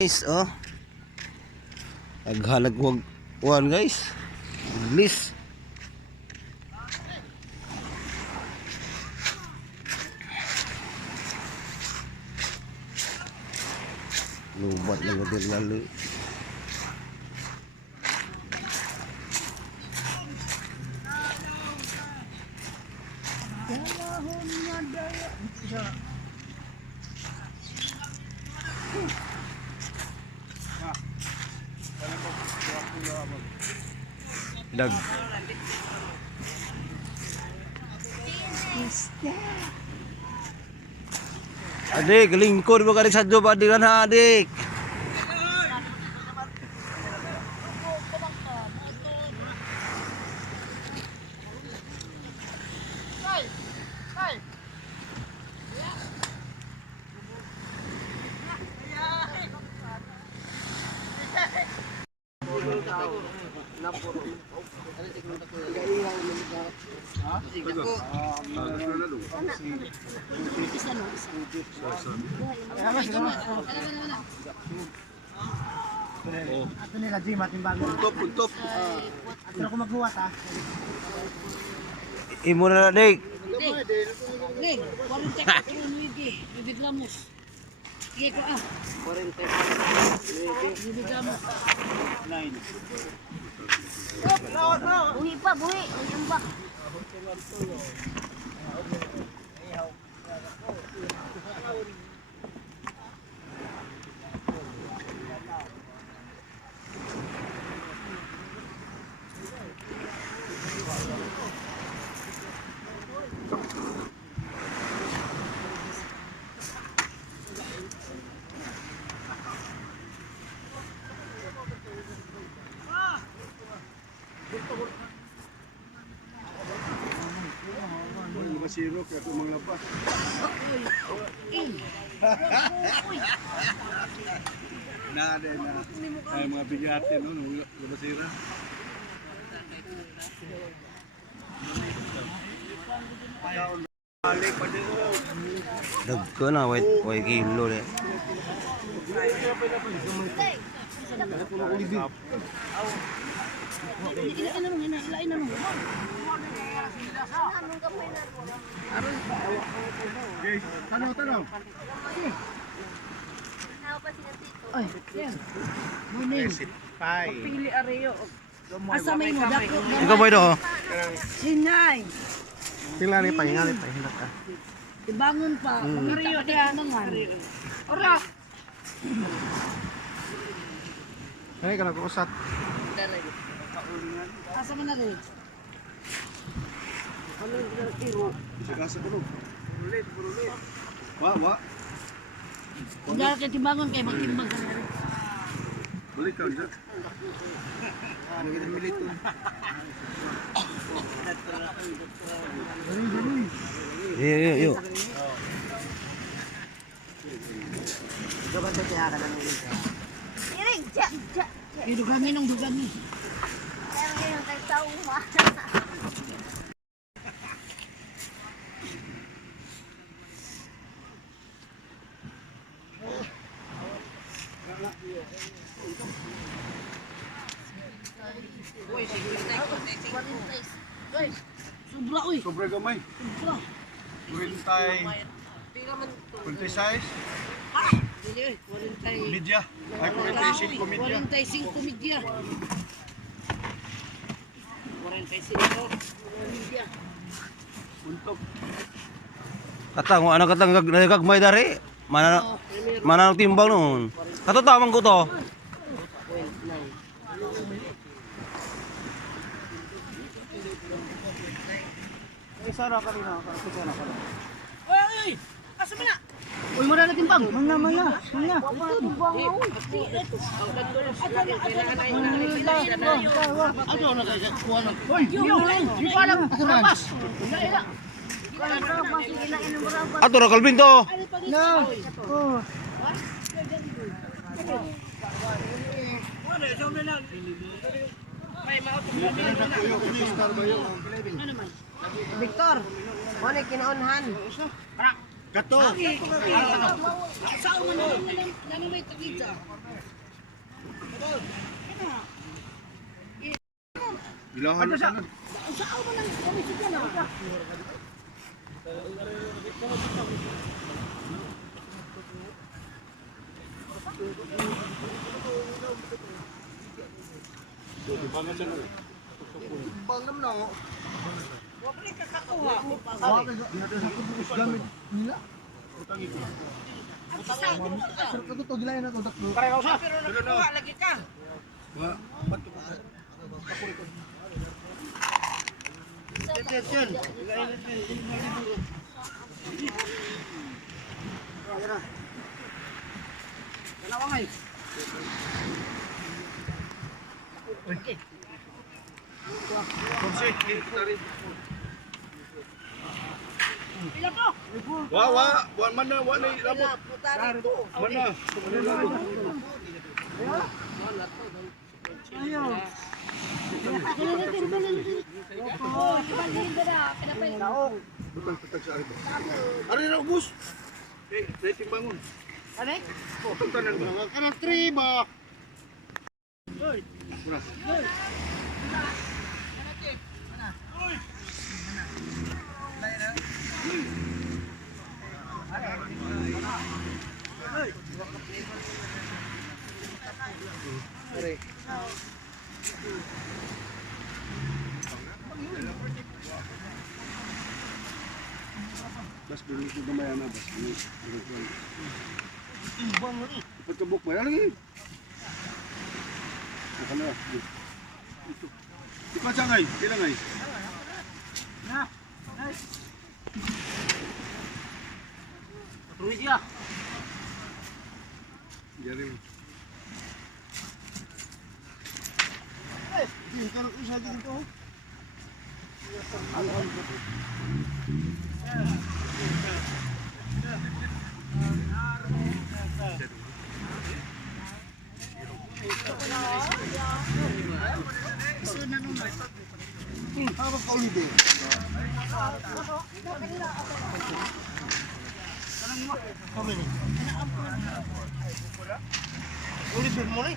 Guys, oh. Naghalag wag guys. Bilis. Lubat lang din lalu. Dag. Adik, lingkod mo ka rin sa job, adik ha, adik. Ato nila Jim ating bago. Puntop. Ato na ko maghuwat ha. Imo na adik. Ning, 40 ka nuigi, bibigamos. Sige ko 40 bibigamos. 9. Buhi pa, buhi. Ayun ba? Masiro kaya ito mga labas. Na ay mga bigate no, labasira. Dag ko na, white kilo deh. Tanong. Ay, morning. Pili areyo. Asa may mo dako. Ikaw boy do. Sinay. Tingnan ni pahingali pa hinat ka. Dibangon pa. Areyo dia nangan. Ora. Ay kana ko usat. Asa man na rin? Sagasa ko. Burulit. Wa. Dahil kay tibangon kay magtimbang ka na rin. Balik ka dyan. Ano kita milito? Yo. Gaban sa tiya ka lang ni. Iring, jak. Idugangin ng dugangin. Ayaw ngayon kay Sauma. Sobra uy. Sobre gamay. Sobra. Kurintay. Kurintay size. Dili uy. 40. Media. Ay kurintay 5 media. 45 media. 45 media. Untuk. Katang ano katang nagagmay dari. Mana nang timbang noon. Kato tamang ko to. Sana kanina ka sana ka. Oy! Asa man na? Uy mo na timbang. Mangna. Ato na kay kuha na. Uy, yo lang. Di pa lang kurabas. Ato ra kalbin to. No. Oh. Victor, mo ni kinaunhan. Kato. Sa uman na may takita. Ilahan na sana. Sa uman ng kami sila na. Bang naman ako. Wala ka kakuha. Bakit? Gamit nila. Sir, kato to gilayan na to takbo. Pero nakuha lagi ka. Wa, bato ko. Pila po? Wa man na, wa na ilabot. Man na. Butang tutag sa arito. Ari na ubus. Dahil timbangon. Ano? Butang tanan ba? Kanang triba. Bas dulu ko gamay na bas. Pagkabuk ba lagi? Ano na? Ito. Di pa sangay, ilang ay? Tuwi dia. Jari. Hindi ka lang isa dito. Harap ka ulit eh. Ulit mo ni.